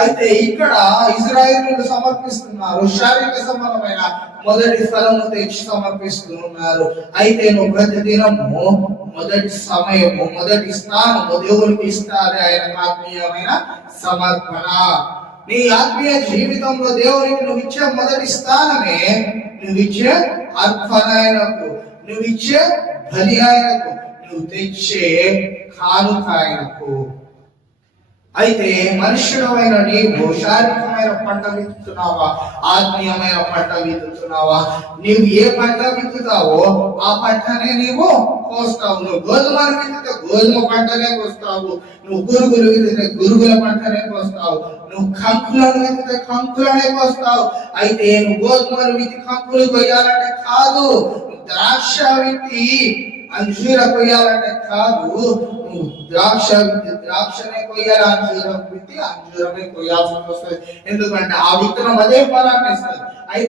అయితే ఇక్కడ ఇజ్రాయేలీయులు సమర్పిస్తున్నారు, శారీరక సంబంధమైన మొదటి ఫలము తెచ్చి సమర్పిస్తున్నారు. అయితే నువ్వు ప్రతి దినము మొదటి సమయము, మొదటి స్థానము దేవునికి ఇస్తారు. ఆయన ఆత్మీయమైన సమర్పణ. నీ ఆత్మీయ జీవితంలో దేవునికి నువ్వు ఇచ్చే మొదటి స్థానమే నువ్వు ఇచ్చే అర్పణ ఆయనకు, నువ్వు ఇచ్చే బలి ఆయనకు, నువ్వు తెచ్చే కానుక ఆయనకు. అయితే మనుష్యుడమైన నీవు శారీరకమైన పంట విత్తుతున్నావా, ఆత్మీయమైన పంట విత్తుతున్నావా? నీవు ఏ పంట విత్తుతావో ఆ పంటనే నీవు కోస్తావు. నువ్వు గోధుమలు విత్తితే గోధుమ పంటనే కోస్తావు, నువ్వు గురుగులు విత్తితే గురుగుల పంటనే కోస్తావు, నువ్వు కంకులను విత్తితే కంకులనే కోస్తావు. అయితే నువ్వు గోధుమలు విత్తి కంకులు కొయ్యాలంటే కాదు, ద్రాక్ష విత్తి అంజూర కొయ్యాలంటే కాదు, నువ్వు ద్రాక్షనే కొయ్యాలి, అంజూరం విత్తి అంజూరమే కొయ్యాల్సి వస్తుంది. ఎందుకంటే ఆ విత్తనం అదే ఫలాన్ని ఇస్తుంది.